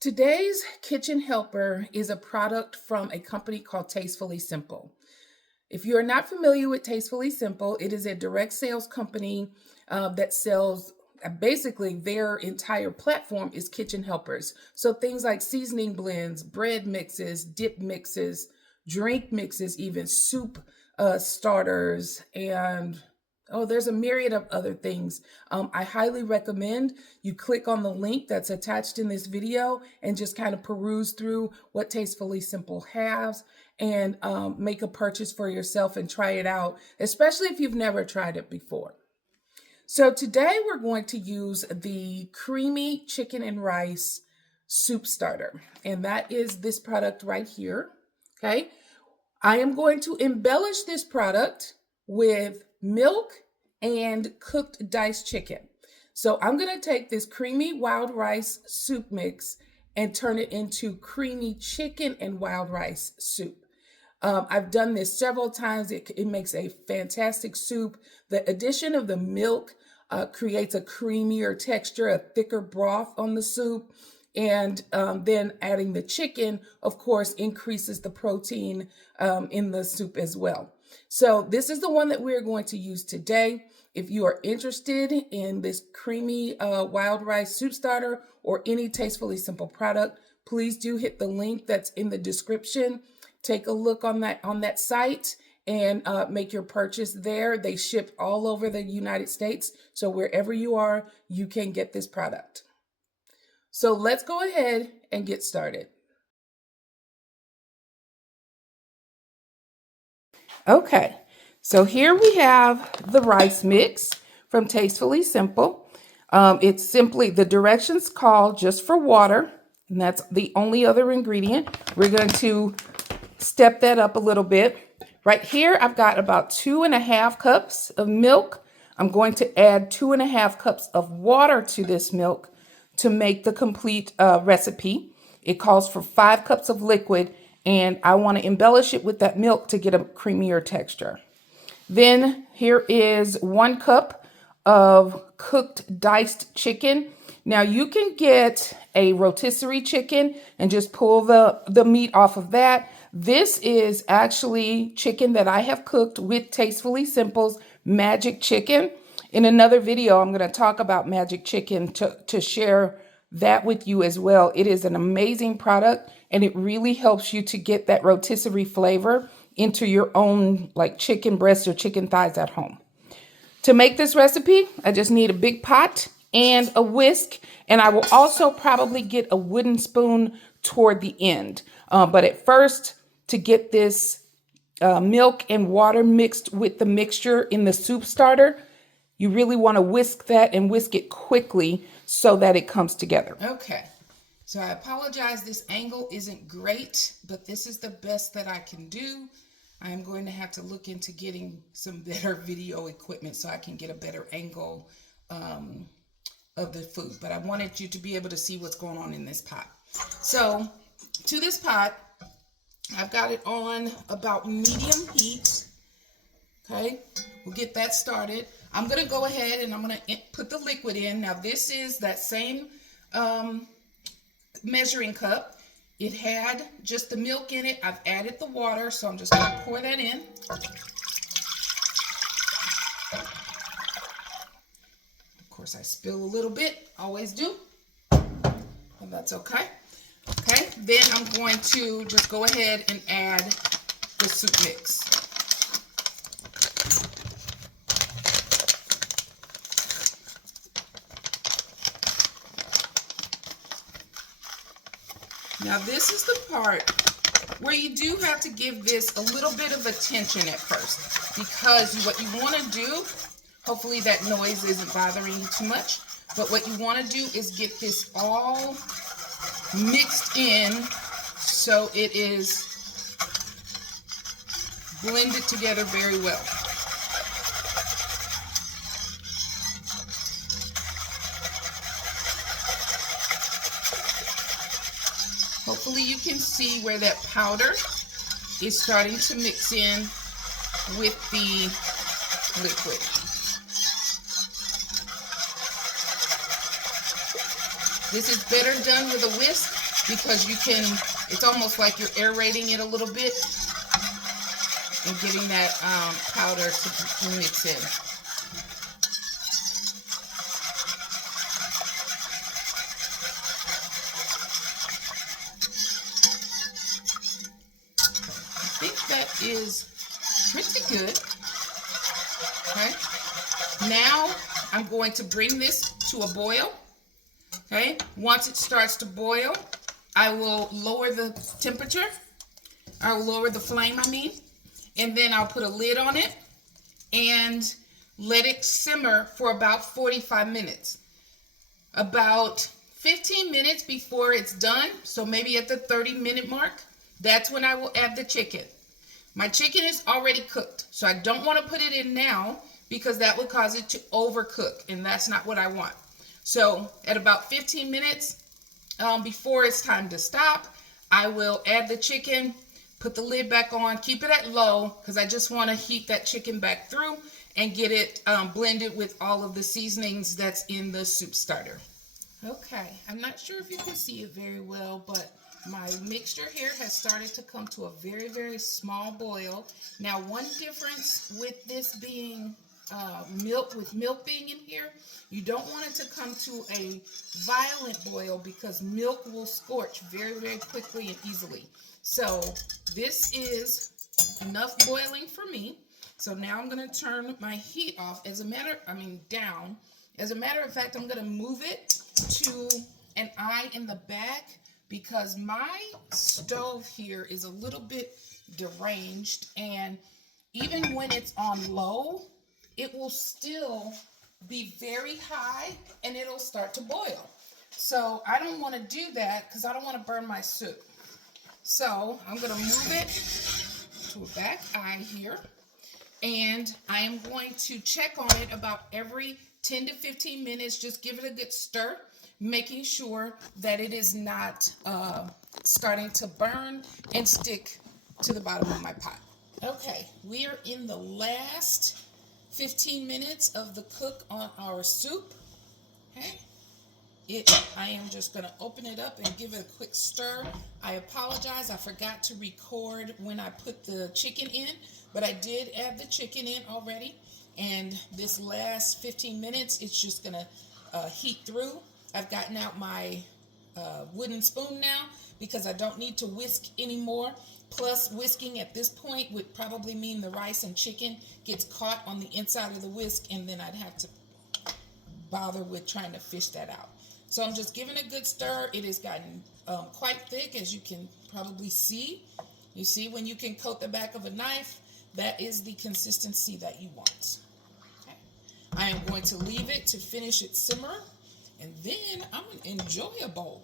Today's kitchen helper is a product from a company called Tastefully Simple. If you are not familiar with Tastefully Simple, it is a direct sales company that sells basically their entire platform is kitchen helpers. So things like seasoning blends, bread mixes, dip mixes, drink mixes, even soup starters, and there's a myriad of other things. I highly recommend you click on the link that's attached in this video and just kind of peruse through what Tastefully Simple has and make a purchase for yourself and try it out, especially if you've never tried it before. So today we're going to use the creamy chicken and rice soup starter, and that is this product right here, okay? I am going to embellish this product with milk and cooked diced chicken. So I'm going to take this creamy wild rice soup mix and turn it into creamy chicken and wild rice soup. I've done this several times. It makes a fantastic soup. The addition of the milk creates a creamier texture, a thicker broth on the soup. And then adding the chicken, of course, increases the protein in the soup as well. So this is the one that we're going to use today. If you are interested in this creamy wild rice soup starter or any Tastefully Simple product, please do hit the link that's in the description. Take a look on that site and make your purchase there. They ship all over the United States. So wherever you are, you can get this product. So let's go ahead and get started. Okay, so here we have the rice mix from Tastefully Simple. It's simply, the directions call just for water, and that's the only other ingredient. We're going to step that up a little bit. Right here, I've got about 2.5 cups of milk. I'm going to add 2.5 cups of water to this milk to make the complete recipe. It calls for 5 cups of liquid, and I want to embellish it with that milk to get a creamier texture. Then here is 1 cup of cooked diced chicken. Now you can get a rotisserie chicken and just pull the meat off of that. This is actually chicken that I have cooked with Tastefully Simple's Magic Chicken. In another video, I'm going to talk about Magic Chicken to share that with you as well. It is an amazing product, and it really helps you to get that rotisserie flavor into your own like chicken breasts or chicken thighs at home. To make this recipe, I just need a big pot and a whisk, and I will also probably get a wooden spoon toward the end. But at first, to get this milk and water mixed with the mixture in the soup starter, you really want to whisk that and whisk it quickly so that it comes together. Okay, so I apologize, this angle isn't great, but this is the best that I can do. I am going to have to look into getting some better video equipment so I can get a better angle of the food. But I wanted you to be able to see what's going on in this pot. So to this pot, I've got it on about medium heat. Okay, we'll get that started. I'm going to go ahead and I'm going to put the liquid in. Now this is that same measuring cup. It had just the milk in it. I've added the water, so I'm just going to pour that in. Of course, I spill a little bit, always do, and that's okay. Okay, then I'm going to just go ahead and add the soup mix. Now this is the part where you do have to give this a little bit of attention at first, because what you want to do, hopefully that noise isn't bothering you too much, but what you want to do is get this all mixed in so it is blended together very well. Hopefully you can see where that powder is starting to mix in with the liquid. This is better done with a whisk because you can, it's almost like you're aerating it a little bit and getting that powder to mix in. I think that is pretty good. Okay. Now I'm going to bring this to a boil. Okay. Once it starts to boil, I will lower the temperature. I will lower the flame, and then I'll put a lid on it and let it simmer for about 45 minutes. About 15 minutes before it's done, so maybe at the 30-minute mark, that's when I will add the chicken. My chicken is already cooked, so I don't want to put it in now because that would cause it to overcook, and that's not what I want. So at about 15 minutes before it's time to stop, I will add the chicken, put the lid back on, keep it at low because I just want to heat that chicken back through and get it blended with all of the seasonings that's in the soup starter. Okay, I'm not sure if you can see it very well, but my mixture here has started to come to a very, very small boil. Now, one difference with this being milk being in here, you don't want it to come to a violent boil because milk will scorch very, very quickly and easily. So this is enough boiling for me. So now I'm going to turn my heat off. Down. As a matter of fact, I'm going to move it to an eye in the back because my stove here is a little bit deranged, and even when it's on low, it will still be very high and it'll start to boil. So I don't want to do that because I don't want to burn my soup. So I'm going to move it to a back eye here, and I am going to check on it about every 10 to 15 minutes. Just give it a good stir, making sure that it is not starting to burn and stick to the bottom of my pot. Okay, we are in the last 15 minutes of the cook on our soup. Okay. I am just going to open it up and give it a quick stir. I apologize, I forgot to record when I put the chicken in, but I did add the chicken in already. And this last 15 minutes, it's just going to heat through. I've gotten out my wooden spoon now because I don't need to whisk anymore. Plus, whisking at this point would probably mean the rice and chicken gets caught on the inside of the whisk, and then I'd have to bother with trying to fish that out. So I'm just giving a good stir. It has gotten quite thick, as you can probably see. You see, when you can coat the back of a knife, that is the consistency that you want. Okay. I am going to leave it to finish its simmer, and then I'm going to enjoy a bowl.